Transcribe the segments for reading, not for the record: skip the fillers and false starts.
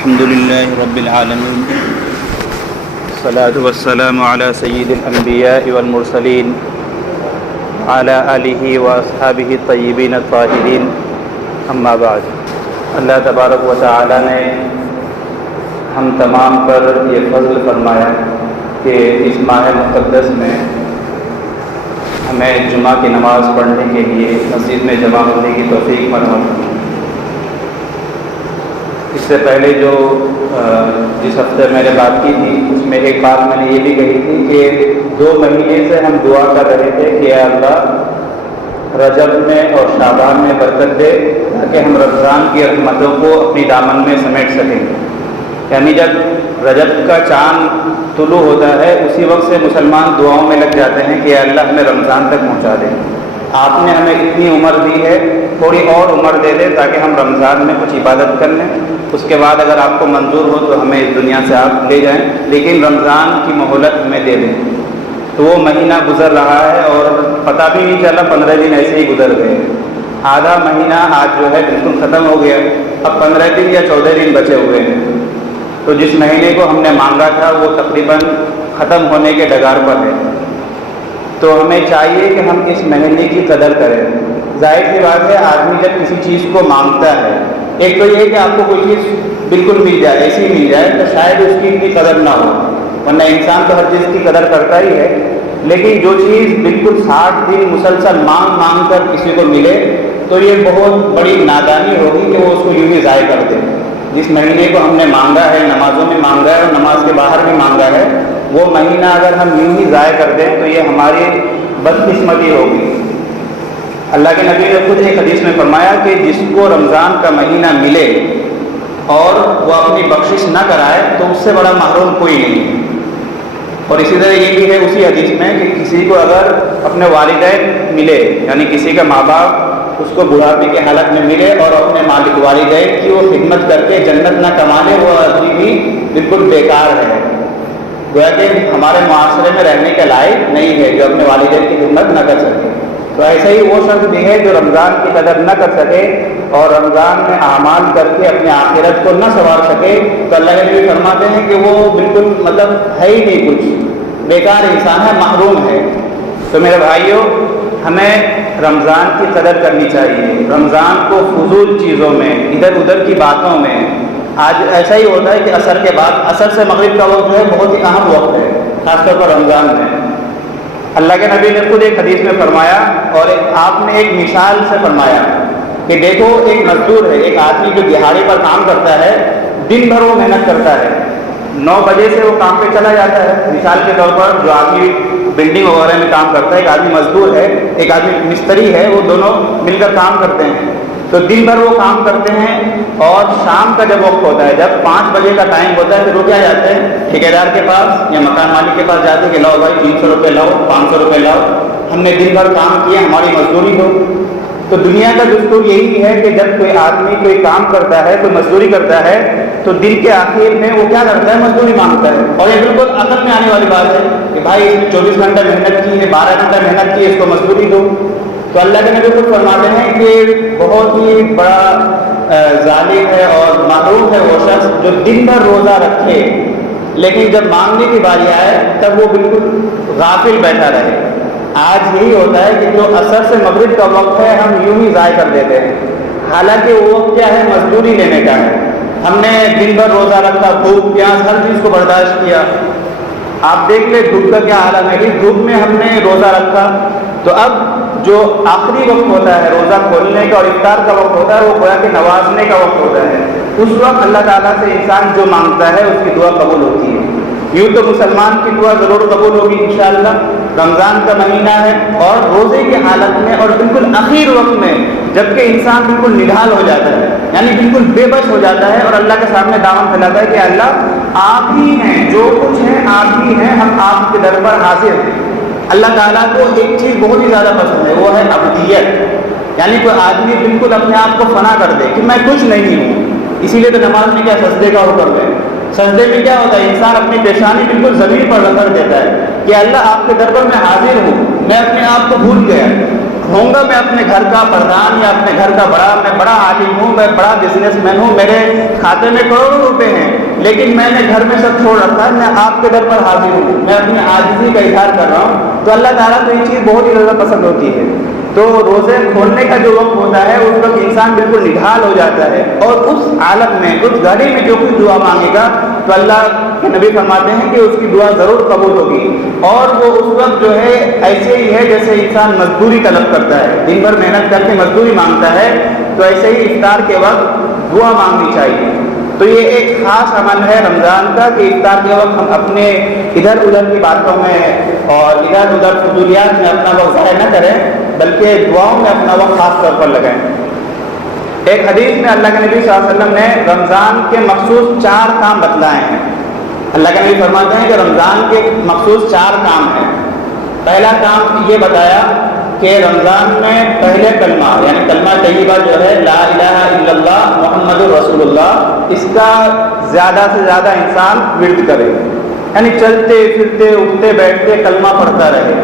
الحمد لله رب العالمين والصلاة والسلام على سيد الأنبياء والمرسلين وعلى آله وأصحابه الطيبين الطاهرين اما بعد۔ اللہ تبارک و تعالی نے ہم تمام پر یہ فضل فرمایا کہ اس ماہ مقدس میں ہمیں جمعہ کی نماز پڑھنے کے لیے مسجد میں جمع ہونے کی توفیق فراہم کی۔ اس سے پہلے جس ہفتے میں نے بات کی تھی اس میں ایک بات میں نے یہ بھی کہی تھی کہ 2 مہینے سے ہم دعا کر رہے تھے کہ اے اللہ رجب میں اور شعبان میں برکت دے تاکہ ہم رمضان کی رحمتوں کو اپنی دامن میں سمیٹ سکیں۔ یعنی جب رجب کا چاند طلوع ہوتا ہے اسی وقت سے مسلمان دعاؤں میں لگ جاتے ہیں کہ اے اللہ ہمیں رمضان تک پہنچا دے، آپ نے ہمیں اتنی عمر دی ہے، تھوڑی اور عمر دے دے تاکہ ہم رمضان میں کچھ عبادت کر لیں، اس کے بعد اگر آپ کو منظور ہو تو ہمیں اس دنیا سے آپ لے جائیں، لیکن رمضان کی مہلت ہمیں دے دیں۔ تو وہ مہینہ گزر رہا ہے اور پتہ بھی نہیں چلا، 15 دن ایسے ہی گزر گئے۔ آدھا مہینہ آج جو ہے بالکل ختم ہو گیا، اب 15 دن یا 14 دن بچے ہوئے ہیں۔ تو جس مہینے کو ہم نے مانگا تھا وہ تقریباً ختم ہونے کے ڈگار پر ہے۔ تو ہمیں چاہیے کہ ہم اس مہینے کی قدر کریں۔ ظاہر سی بات ہے آدمی جب کسی چیز کو مانگتا ہے، ایک تو یہ کہ آپ کو کوئی چیز بالکل مل جائے، ایسی مل جائے تو شاید اس کی اتنی قدر نہ ہو، ورنہ انسان تو ہر چیز کی قدر کرتا ہی ہے، لیکن جو چیز بالکل 60 دن مسلسل مانگ کر کسی کو ملے تو یہ بہت بڑی نادانی ہوگی کہ وہ اس کو یوں ہی ضائع کر دے۔ جس مہینے کو ہم نے مانگا ہے، نمازوں میں مانگا ہے اور نماز کے باہر بھی مانگا ہے، وہ مہینہ اگر ہم یوں ہی ضائع کر دیں تو یہ ہماری بدقسمتی ہوگی۔ اللہ کے نبی نے خود ایک حدیث میں فرمایا کہ جس کو رمضان کا مہینہ ملے اور وہ اپنی بخشش نہ کرائے تو اس سے بڑا محروم کوئی نہیں ہے۔ اور اسی طرح یہ بھی ہے اسی حدیث میں کہ کسی کو اگر اپنے والدین ملے، یعنی کسی کا ماں باپ اس کو بڑھاپے کی حالت میں ملے اور اپنے والدین کی وہ خدمت کر کے جنت نہ کما لے، وہ آدمی بھی بالکل بیکار ہے، گویا کہ ہمارے معاشرے میں رہنے کے لائق نہیں ہے جو اپنے والدین کی خدمت نہ کر سکے۔ تو ایسا ہی وہ شخص بھی ہے جو رمضان کی قدر نہ کر سکے اور رمضان میں اعمال کر کے اپنے آخرت کو نہ سنوار سکے، تو اللہ کے نبی فرماتے ہیں کہ وہ بالکل ہے ہی نہیں، کچھ بیکار انسان ہے، محروم ہے۔ تو میرے بھائیوں، ہمیں رمضان کی قدر کرنی چاہیے۔ رمضان کو فضول چیزوں میں، ادھر ادھر کی باتوں میں، آج ایسا ہی ہوتا ہے کہ عصر کے بعد، عصر سے مغرب کا وقت جو ہے بہت ہی اہم وقت ہے، خاص طور پر رمضان میں۔ اللہ کے نبی نے خود ایک حدیث میں فرمایا اور آپ نے ایک مثال سے فرمایا کہ دیکھو ایک مزدور ہے، ایک آدمی جو دیہاڑی پر کام کرتا ہے، دن بھر وہ محنت کرتا ہے، 9 بجے سے وہ کام پہ چلا جاتا ہے۔ مثال کے طور پر جو آدمی بلڈنگ وغیرہ میں کام کرتا ہے، ایک آدمی مزدور ہے، ایک آدمی مستری ہے، وہ دونوں مل کر کام کرتے ہیں۔ تو دن بھر وہ کام کرتے ہیں اور شام کا جب وقت ہوتا ہے، جب 5 بجے کا ٹائم ہوتا ہے، پھر وہ کیا جاتے ہیں ٹھیکیدار کے پاس یا مکان مالک کے پاس جاتے ہیں کہ لاؤ بھائی 300 روپے لاؤ، 500 روپے لاؤ، ہم نے دن بھر کام کیا، ہماری مزدوری دو۔ تو دنیا کا دستور یہی ہے کہ جب کوئی آدمی کوئی کام کرتا ہے، کوئی مزدوری کرتا ہے، تو دن کے آخر میں وہ کیا کرتا ہے، مزدوری مانگتا ہے۔ اور یہ بالکل عقل میں آنے والی بات ہے کہ بھائی اس نے 24 گھنٹہ محنت کی ہے، 12 گھنٹہ محنت کی ہے، اس کو مزدوری دو۔ تو اللہ کے نبی خود فرماتے ہیں کہ بہت ہی بڑا ظالم ہے اور محروم ہے وہ شخص جو دن بھر روزہ رکھے لیکن جب مانگنے کی باری آئے تب وہ بالکل غافل بیٹھا رہے۔ آج یہی ہوتا ہے کہ جو عصر سے مغرب کا وقت ہے ہم یوں ہی ضائع کر دیتے ہیں، حالانکہ وہ وقت کیا ہے، مزدوری لینے کا ہے۔ ہم نے دن بھر روزہ رکھا، بھوک پیاس ہر چیز کو برداشت کیا۔ آپ دیکھ لیں دھوپ کا کیا حال ہے کہ دھوپ میں ہم نے روزہ رکھا، تو اب جو آخری وقت ہوتا ہے روزہ کھولنے کا اور افطار کا وقت ہوتا ہے، وہ گویا کہ نوازنے کا وقت ہوتا ہے۔ اس وقت اللہ تعالیٰ سے انسان جو مانگتا ہے اس کی دعا قبول ہوتی ہے۔ یوں تو مسلمان کی دعا ضرور قبول ہوگی انشاءاللہ۔ رمضان کا مہینہ ہے اور روزے کی حالت میں اور بالکل اخیر وقت میں جبکہ انسان بالکل نڈھال ہو جاتا ہے، یعنی بالکل بے بس ہو جاتا ہے اور اللہ کے سامنے دامن پھیلاتا ہے کہ اللہ آپ ہی ہیں، جو کچھ ہے آپ ہی ہیں، ہم آپ کے در پر حاضر ہیں۔ اللہ تعالیٰ کو ایک چیز بہت ہی زیادہ پسند ہے، وہ ہے عبدیت، یعنی کوئی آدمی بالکل اپنے آپ کو فنا کر دے کہ میں کچھ نہیں ہوں۔ اسی لیے تو نماز میں کیا سجدے کا حکم ہے۔ سجدے میں کیا ہوتا ہے، انسان اپنی پیشانی بالکل زمین پر رکھ دیتا ہے کہ اللہ آپ کے در پر میں حاضر ہوں، میں اپنے آپ کو بھول گیا، ہوں گا میں اپنے گھر کا پردھان یا اپنے گھر کا میں بڑا عالم ہوں، میں بڑا بزنس مین ہوں، میرے کھاتے میں کروڑوں روپے ہیں، لیکن میں نے گھر میں سب چھوڑ رکھا ہے، میں آپ کے در پر حاضر ہوں، میں اپنی عاجزی کا اظہار کر رہا ہوں، تو اللہ تعالیٰ کو یہ چیز بہت ہی زیادہ پسند ہوتی ہے۔ تو روزے کھولنے کا جو وقت ہوتا ہے اس وقت انسان بالکل نڈھال ہو جاتا ہے، اور اس حالت میں اس گھڑی میں جو کچھ دعا مانگے گا تو اللہ کے نبی فرماتے ہیں کہ اس کی دعا ضرور قبول ہوگی، اور وہ اس وقت جو ہے ایسے ہی ہے جیسے انسان مزدوری طلب کرتا ہے، دن بھر محنت کر کے مزدوری مانگتا ہے، تو ایسے ہی افطار کے وقت دعا مانگنی چاہیے۔ تو یہ ایک خاص عمل ہے رمضان کا کہ افطار کے وقت ہم اپنے ادھر ادھر کی باتوں میں اور ادھر ادھر فضولیات میں اپنا وقت ضائع نہ کریں، بلکہ دعاؤں میں اپنا وقت خاص طور پر لگائیں۔ ایک حدیث میں اللہ کے نبی صلی اللہ علیہ وسلم نے رمضان کے مخصوص 4 کام بتلائے ہیں۔ اللہ کے نبی فرماتے ہیں کہ رمضان کے مخصوص 4 کام ہیں۔ پہلا کام یہ بتایا کہ رمضان میں پہلے کلمہ یعنی کلمہ طیبہ جو ہے لا الہ الا اللہ محمد رسول اللہ، اس کا زیادہ سے زیادہ انسان ورد کرے، یعنی چلتے پھرتے اٹھتے بیٹھتے کلمہ پڑھتا رہے۔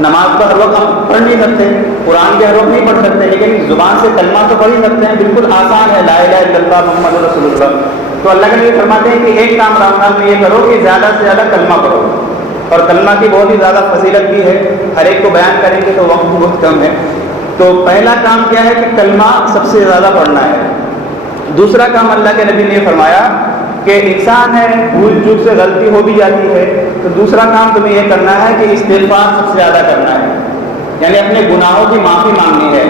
نماز تو ہر وقت ہم پڑھ نہیں سکتے، قرآن کے ہر وقت نہیں پڑھ سکتے، لیکن زبان سے کلمہ تو پڑھ ہی سکتے ہیں، بالکل آسان ہے لا الہ الا اللہ محمد رسول اللہ۔ تو اللہ کے نبی فرماتے ہیں کہ ایک کام رمضان میں یہ کرو کہ زیادہ سے زیادہ کلمہ پڑھو، اور کلمہ کی بہت ہی زیادہ فضیلت بھی ہے، ہر ایک کو بیان کریں گے تو وقت بہت کم ہے۔ تو پہلا کام کیا ہے کہ کلمہ سب سے زیادہ پڑھنا ہے۔ دوسرا کام اللہ کے نبی نے فرمایا کہ انسان ہے بھول چوک سے غلطی ہو بھی جاتی ہے، تو دوسرا کام تمہیں یہ کرنا ہے کہ استغفار سب سے زیادہ کرنا ہے، یعنی اپنے گناہوں کی معافی مانگنی ہے۔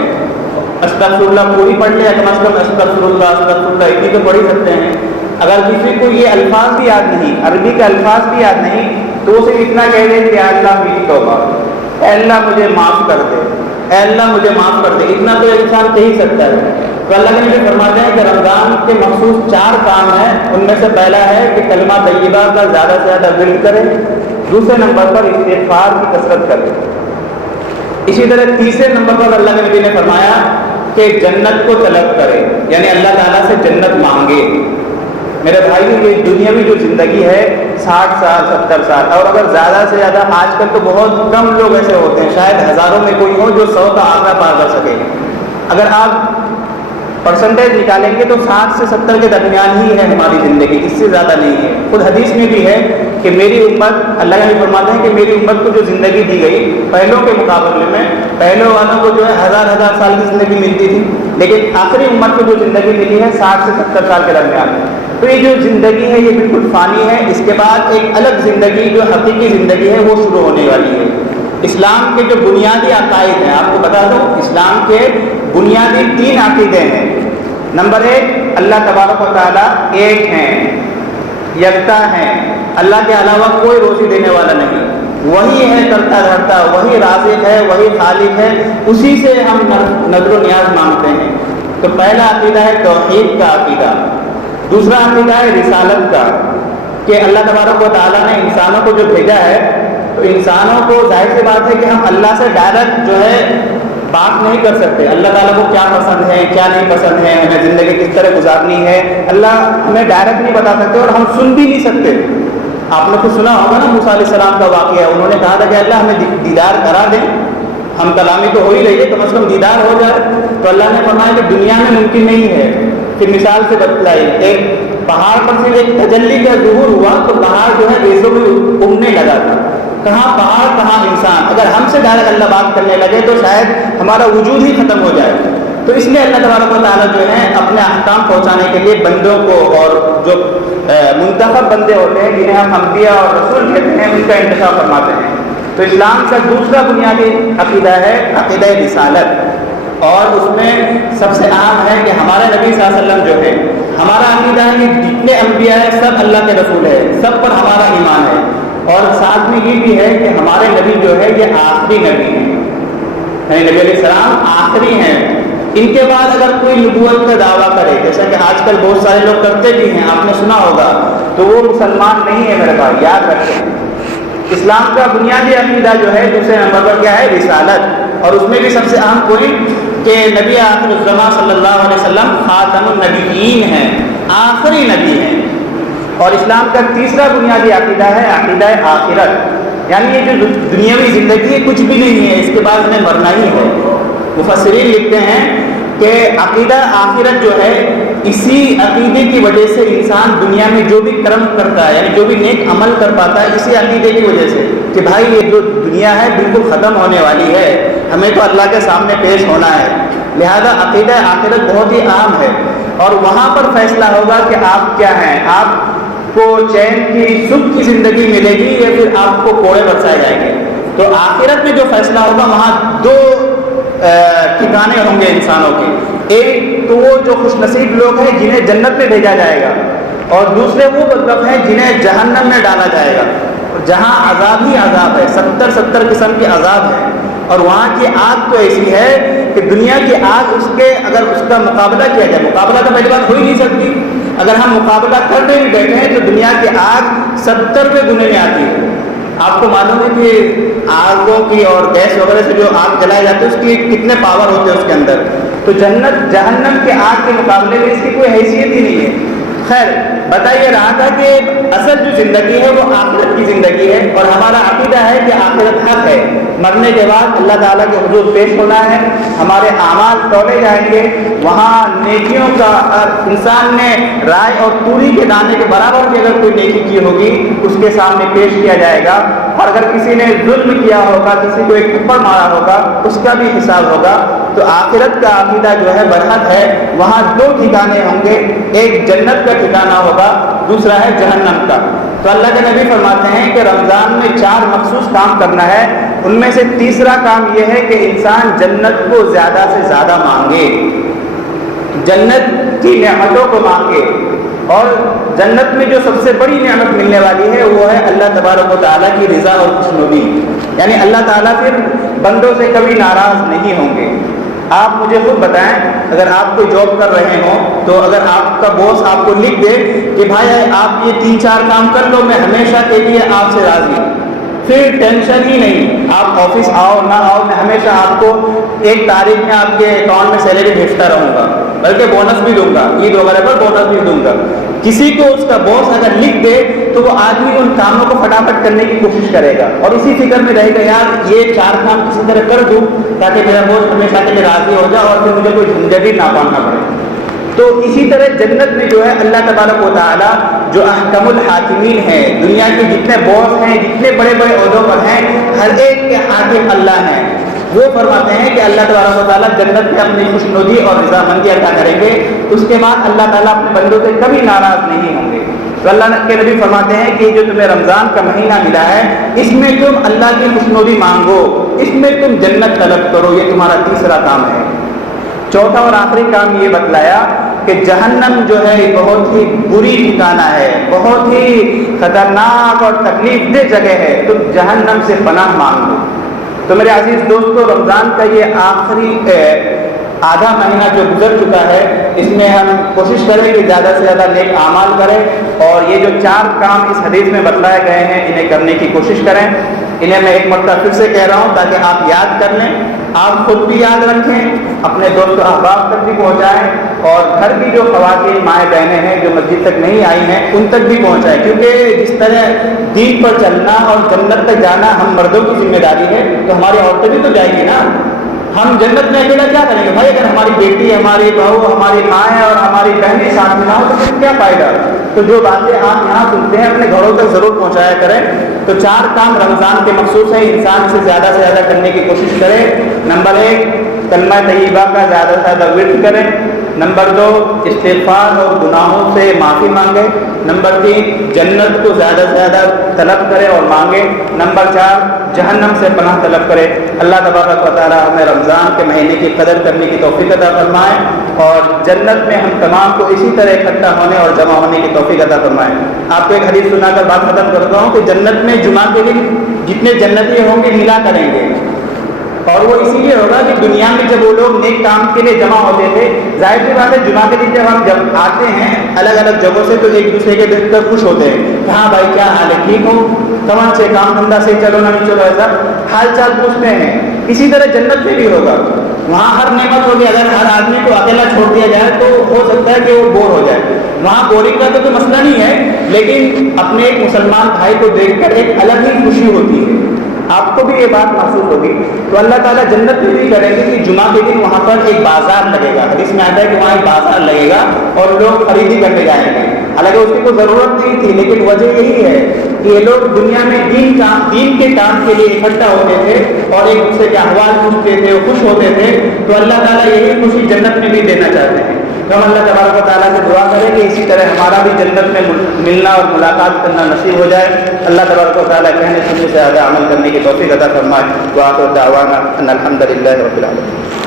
استغفر اللہ پوری پڑھ لے، کم از کم استغفر اللہ اتنی تو پڑھ ہی سکتے ہیں۔ اگر کسی کو یہ الفاظ بھی یاد نہیں، عربی کے الفاظ بھی یاد نہیں، تو اسے اتنا کہہ دے کہ اے اللہ میری توبہ، اے اللہ مجھے معاف کر دے، اے اللہ مجھے معاف کر دے، اتنا تو انسان کہہ ہی سکتا ہے۔ تو اللہ کے نبی فرماتے ہیں کہ رمضان کے مخصوص 4 کام ہیں، ان میں سے پہلا ہے کہ کلمہ طیبہ کا زیادہ سے زیادہ ذکر کرے، دوسرے نمبر پر استغفار کی کثرت کرے۔ اسی طرح تیسرے نمبر پر اللہ کے نبی نے فرمایا کہ جنت کو طلب کرے، یعنی اللہ تعالیٰ سے جنت مانگے۔ میرے بھائی یہ دنیاوی جو زندگی ہے 60 سال 70 سال، اور اگر زیادہ سے زیادہ آج کل تو بہت کم لوگ ایسے ہوتے ہیں، شاید ہزاروں میں کوئی ہو جو 100 کا آنکڑا پار کر سکے۔ اگر آپ پرسنٹیج نکالیں گے تو 60 سے 70 کے درمیان ہی ہے ہماری زندگی، اس سے زیادہ نہیں ہے۔ خود حدیث میں بھی ہے کہ میری امت، اللہ کے فرماتے ہیں کہ میری امت کو جو زندگی دی گئی پہلوں کے مقابلے میں، پہلوں والوں کو جو ہے ہزار سال کی زندگی ملتی تھی، لیکن آخری امت کو جو زندگی ملی ہے 60 سے 70 سال کے درمیان۔ تو یہ جو زندگی ہے یہ بالکل فانی ہے، اس کے بعد ایک الگ زندگی جو حقیقی زندگی ہے وہ شروع ہونے والی ہے۔ اسلام کے جو بنیادی عقائد ہیں، آپ کو بتا دوں اسلام کے بنیادی 3 عقیدے ہیں۔ نمبر 1، اللہ تبارک و تعالیٰ ایک ہیں، یکتا ہیں، اللہ کے علاوہ کوئی روزی دینے والا نہیں، وہی ہے کرتا دھرتا، وہی رازق ہے، وہی خالق ہے، اسی سے ہم نظر و نیاز مانگتے ہیں۔ تو پہلا عقیدہ ہے توحید کا عقیدہ۔ دوسرا عقیدہ ہے رسالت کا، کہ اللہ تبارک و تعالیٰ نے انسانوں کو جو بھیجا ہے تو انسانوں کو ظاہر سی بات ہے کہ ہم اللہ سے ڈائریکٹ جو ہے بات نہیں کر سکتے، اللہ تعالیٰ کو کیا پسند ہے کیا نہیں پسند ہے، ہمیں زندگی کس طرح گزارنی ہے، اللہ ہمیں ڈائریکٹ نہیں بتا سکتے اور ہم سن بھی نہیں سکتے۔ آپ نے کچھ سنا ہوگا نا موسیٰ علیہ السلام کا واقعہ، انہوں نے کہا تھا کہ اللہ ہمیں دیدار کرا دیں، ہم کلامی تو ہو ہی رہی ہے، کم از کم دیدار ہو جائے، تو اللہ نے فرمایا کہ دنیا میں ممکن نہیں ہے۔ پھر مثال سے بتلائی، ایک پہاڑ پر سے ایک تجلی کا ظہور ہوا تو پہاڑ جو ہے ریزوں میں اڑنے لگا تھا، کہاں پہاڑ کہاں انسان، اگر ہم سے ڈائریکٹ اللہ بات کرنے لگے تو شاید ہمارا وجود ہی ختم ہو جائے۔ تو اس لیے اللہ تبارک و تعالیٰ جو ہے اپنے احکام پہنچانے کے لیے بندوں کو، اور جو منتخب بندے ہوتے ہیں جنہیں ہم انبیاء اور رسول کہتے ہیں، ان کا انتخاب فرماتے ہیں۔ تو اسلام کا دوسرا بنیادی عقیدہ ہے عقیدہ رسالت، اور اس میں سب سے اہم ہے کہ ہمارے نبی صلی اللہ علیہ وسلم جو ہے، ہمارا عقیدہ ہے کہ جتنے انبیاء ہیں سب اللہ کے رسول ہیں، سب پر ہمارا ایمان ہے، اور ساتھ میں یہ بھی ہے کہ ہمارے نبی جو ہے یہ آخری نبی ہیں، یعنی نبی علیہ السلام آخری ہیں۔ ان کے بعد اگر کوئی نبوت کا دعویٰ کرے، جیسا کہ آج کل بہت سارے لوگ کرتے بھی ہیں، آپ نے سنا ہوگا، تو وہ مسلمان نہیں ہے میرے بھائی، یاد رکھیں۔ اسلام کا بنیادی عقیدہ جو ہے دوسرے نمبر پر کیا ہے؟ رسالت، اور اس میں بھی سب سے اہم پوائنٹ کہ نبی آخر الزماں صلی اللہ علیہ وسلم خاتم النبیین ہیں، آخری نبی ہیں۔ اور اسلام کا تیسرا بنیادی عقیدہ ہے عقیدہ آخرت، یعنی یہ جو دنیاوی زندگی ہے کچھ بھی نہیں ہے، اس کے بعد ہمیں مرنا ہی ہے۔ مفسرین لکھتے ہیں کہ عقیدہ آخرت جو ہے، اسی عقیدے کی وجہ سے انسان دنیا میں جو بھی کرم کرتا ہے، یعنی جو بھی نیک عمل کر پاتا ہے، اسی عقیدے کی وجہ سے کہ بھائی یہ جو دنیا ہے بالکل ختم ہونے والی ہے، ہمیں تو اللہ کے سامنے پیش ہونا ہے، لہذا عقیدہ آخرت بہت ہی اہم ہے، اور وہاں پر فیصلہ ہوگا کہ آپ کیا ہیں، آپ کو چین کی سکھ کی زندگی ملے گی یا پھر آپ کو کوڑے برسائے جائیں گے۔ تو آخرت میں جو فیصلہ ہوگا وہاں دو ٹھکانے ہوں گے انسانوں کے، ایک تو وہ جو خوش نصیب لوگ ہیں جنہیں جنت میں بھیجا جائے گا، اور دوسرے وہ بدبخت ہیں جنہیں جہنم میں ڈالا جائے گا، جہاں عذاب ہی عذاب ہے، 70 قسم کے عذاب ہیں، اور وہاں کی آگ تو ایسی ہے کہ دنیا کی آگ اگر اس کا مقابلہ کیا جائے، مقابلہ تو پہلی بات ہو ہی نہیں سکتی، اگر ہم مقابلہ کرنے بھی بیٹھے ہیں تو دنیا کی آگ 70ویں گنے میں آتی ہے۔ آپ کو معلوم ہے کہ آگوں کی اور گیس وغیرہ سے جو آگ جلائی جاتی ہے اس کی کتنے پاور ہوتے ہیں اس کے اندر، تو جنت جہنم کے آگ کے مقابلے میں اس کی کوئی حیثیت ہی نہیں ہے۔ خیر، بتائیے رہا تھا کہ اصل جو زندگی ہے وہ آخرت کی زندگی ہے، اور ہمارا عقیدہ ہے کہ آخرت حق ہے، مرنے کے بعد اللہ تعالیٰ کے حضور پیش ہونا ہے، ہمارے اعمال تولے جائیں گے، وہاں نیکیوں کا انسان نے رائے اور توری کے دانے کے برابر بھی اگر کوئی نیکی کی ہوگی اس کے سامنے پیش کیا جائے گا، اور اگر کسی نے ظلم کیا ہوگا، کسی کو ایک تھپڑ مارا ہوگا، اس کا بھی حساب ہوگا۔ تو آخرت کا عقیدہ جو ہے برحق ہے، وہاں دو ٹھکانے ہوں گے، ایک جنت کا ٹھکانہ ہوگا، دوسرا ہے جہنم کا۔ تو اللہ کے نبی فرماتے ہیں کہ رمضان میں 4 مخصوص کام کرنا ہے، ان میں سے تیسرا کام یہ ہے کہ انسان جنت کو زیادہ سے زیادہ مانگے، جنت کی نعمتوں کو مانگے، اور جنت میں جو سب سے بڑی نعمت ملنے والی ہے وہ ہے اللہ تبارک و تعالیٰ کی رضا اور خوشنودی، یعنی اللہ تعالیٰ پھر بندوں سے کبھی ناراض نہیں ہوں گے۔ آپ مجھے خود بتائیں، اگر آپ کوئی جاب کر رہے ہوں تو اگر آپ کا باس آپ کو لکھ دے کہ بھائی آپ یہ 3-4 کام کر لو، میں ہمیشہ کے لیے آپ سے راضی ہوں، پھر ٹینشن ہی نہیں، آپ آفس آؤ نہ آؤ، میں ہمیشہ آپ کو 1 تاریخ میں آپ کے اکاؤنٹ میں سیلری بھیجتا رہوں گا، بلکہ بونس بھی دوں گا، عید وغیرہ پر بونس بھی دوں گا۔ کسی کو اس کا باس اگر لکھ دے تو وہ آدمی ان کاموں کو فٹافٹ کرنے کی کوشش کرے گا، اور اسی فکر میں رہے گا یار یہ 4 کام کسی طرح کر دوں تاکہ میرا باس ہمیشہ کے لیے راضی ہو جائے اور پھر مجھے کوئی جھنجٹ ہی نہ پانا پڑے۔ تو اسی طرح جنت میں جو ہے اللہ تبارک و تعالیٰ جو احکم الحاکمین ہیں، دنیا کے جتنے باس ہیں، جتنے بڑے بڑے عہدوں پر ہیں، ہر ایک کے حاکم اللہ ہیں، وہ فرماتے ہیں کہ اللہ تبارک و تعالیٰ جنت میں اپنی خوشنودی اور رضامندی عطا کریں گے، اس کے بعد اللہ تعالیٰ اپنے بندوں سے کبھی ناراض نہیں ہوں گے۔ تو اللہ کے نبی فرماتے ہیں کہ جو تمہیں رمضان کا مہینہ ملا ہے اس میں تم اللہ کی خوشنودی مانگو، اس میں تم جنت طلب کرو، یہ تمہارا تیسرا کام ہے۔ چوتھا اور آخری کام یہ بتلایا کہ جہنم جو ہے بہت ہی بری ٹھکانہ ہے، بہت ہی خطرناک اور تکلیف دہ جگہ ہے، تم جہنم سے پناہ مانگو۔ تو میرے عزیز دوستو، رمضان کا یہ آخری آدھا مہینہ جو گزر چکا ہے، اس میں ہم کوشش کریں کہ زیادہ سے زیادہ نیک اعمال کریں، اور یہ جو 4 کام اس حدیث میں بتلائے گئے ہیں انہیں کرنے کی کوشش کریں۔ انہیں میں ایک مرتبہ پھر سے کہہ رہا ہوں تاکہ آپ یاد کر لیں، آپ خود بھی یاد رکھیں، اپنے دوست و احباب تک بھی پہنچائیں، اور گھر کی جو خواتین مائیں بہنیں ہیں جو مسجد تک نہیں آئی ہیں ان تک بھی پہنچائیں، کیونکہ جس طرح دین پر چلنا اور جنت تک جانا ہم مردوں کی ذمہ داری ہے تو ہماری عورتیں بھی تو جائیں گی نا۔ ہم جنت میں اکیلا کیا کریں گے بھائی؟ اگر ہماری بیٹی، ہماری بہو، ہماری مائیں اور ہماری بہنیں ساتھ میں نہ ہو تو پھر کیا فائدہ؟ تو جو باتیں آپ یہاں سنتے ہیں اپنے گھروں تک ضرور پہنچایا کریں۔ تو 4 کام رمضان کے مخصوص ہیں، انسان سے زیادہ کرنے کی کوشش کرے۔ نمبر 1 کلمہ طیبہ کا زیادہ سے زیادہ ورد کریں۔ نمبر 2 استغفار اور گناہوں سے معافی مانگے۔ نمبر 3 جنت کو زیادہ سے زیادہ طلب کرے اور مانگے۔ نمبر 4 جہنم سے پناہ طلب کرے۔ اللہ تبارک و تعالی ہمیں رمضان کے مہینے کی قدر کرنے کی توفیق عطا فرمائے، اور جنت میں ہم تمام کو اسی طرح اکٹھا ہونے اور جمع ہونے کی توفیق عطا فرمائے۔ آپ کو ایک حدیث سنا کر بات ختم کرتا ہوں کہ جنت میں جمعہ کے دن جتنے جنتی ہوں گے ملا کریں گے، اور وہ اسی لیے ہوگا کہ دنیا میں جب وہ لوگ نیک کام کے لیے جمع ہوتے تھے، ظاہر سی بات ہے جمعہ کے دن جب ہم جب آتے ہیں الگ الگ جگہوں سے تو ایک دوسرے کے دیکھ کر خوش ہوتے ہیں کہ ہاں بھائی کیا حال ہے، ٹھیک ہو، کماں سے کام دھندا سے چلو نہ نہیں چلو، ایسا حال چال پوچھتے ہیں۔ اسی طرح جنت میں بھی ہوگا، وہاں ہر نعمت ہوگی، اگر ہر آدمی کو اکیلا چھوڑ دیا جائے تو ہو سکتا ہے کہ وہ بور ہو جائے۔ وہاں بورنگ کا تو کوئی مسئلہ نہیں ہے، لیکن اپنے ایک مسلمان بھائی کو دیکھ کر ایک الگ ہی خوشی ہوتی ہے۔ آپ کو بھی یہ بات محسوس ہوگی. تو اللہ تعالیٰ جنت میں بھی کریں گے کہ جمعہ کے دن وہاں پر ایک بازار لگے گا. حدیث میں آتا ہے کہ وہاں ایک بازار لگے گا اور لوگ خریدی کرنے جائیں گے. حالانکہ اس کی کوئی ضرورت نہیں تھی, لیکن وجہ یہی ہے کہ یہ لوگ دنیا میں دین کے کام کے لیے اکٹھا ہوتے تھے اور ایک دوسرے کے احوال پوچھتے تھے اور خوش ہوتے تھے. تو اللہ تعالیٰ یہی خوشی جنت میں بھی دینا چاہتے ہیں. تو ہم اللہ تبارک و تعالیٰ سے دعا کریں کہ اسی طرح ہمارا بھی جنت میں ملنا اور ملاقات کرنا نصیب ہو جائے. اللہ تبارک و تعالیٰ کہنے سننے سے زیادہ عمل کرنے کی توفیق عطا فرمائے. وآخر دعوانا ان الحمد للہ رب العالمین.